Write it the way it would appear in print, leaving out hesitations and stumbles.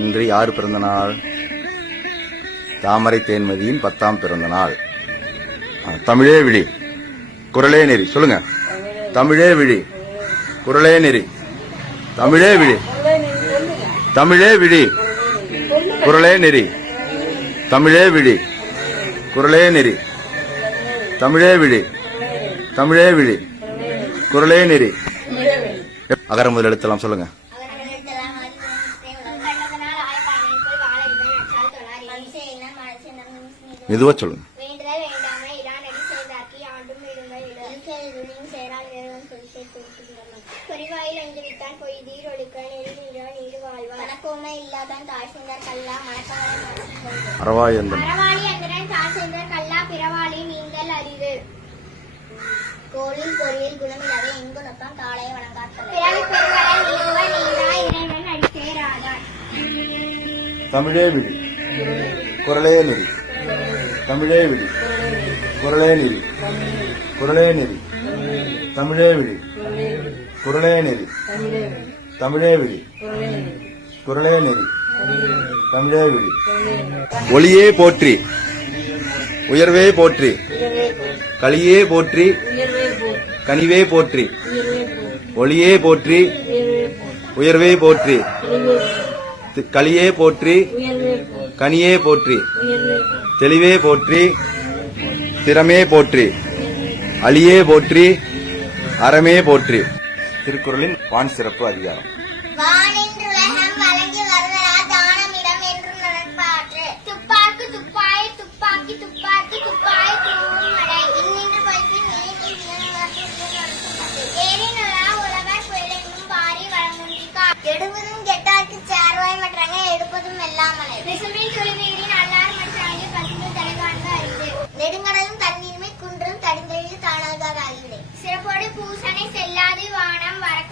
இன்று யார் பிறந்த நாள்? தாமரை தேன்மதியின் 10ஆம் பிறந்த நாள். தமிழே விழி, குரலே நெறி. சொல்லுங்க. தமிழே விழி, குரலே நெறி. தமிழே விழி, தமிழே விழி, குரலே நெறி. தமிழே விழி, குரலே நெறி. தமிழே விழி, தமிழே விழி, குரலே நெறி. அகர முதல் எழுத்தெல்லாம் சொல்லுங்க. மெதுவா சொல்லுங்க. கோளில் பொறியில் குணமில்லாத எங்குணப்பான் காளைய வணங்காத்தவர். தமிழே விழி, குரலே நெறி. தமிழே விழி, குரலே நெறி. குரலே நெறி. தமிழே விழி, குரலே நெறி. தமிழே விழி, குரலே நெறி. தமிழே விழி. ஒளியே போற்றி, உயர்வே போற்றி, களியே போற்றி, கனிவே போற்றி. ஒளியே போற்றி, உயர்வே போற்றி, களியே போற்றி, கனியே போற்றி, தெளிவே போற்றி, திறமே போற்றி, அலியே போற்றி, அறமே போற்றி. திருக்குறளின் வான் சிறப்பு அதிகாரம். எடுவதும் கெட்டார்க்கு சேர்வாய் மற்றாங்க எடுப்பதும் எல்லாமலை. நெடுங்கடலும் தண்ணீருமே குன்றும் தடிந்தெழில் தானாக அறிவிடை. சிறப்போடு பூசனை செல்லாது வானம் வரக்கும்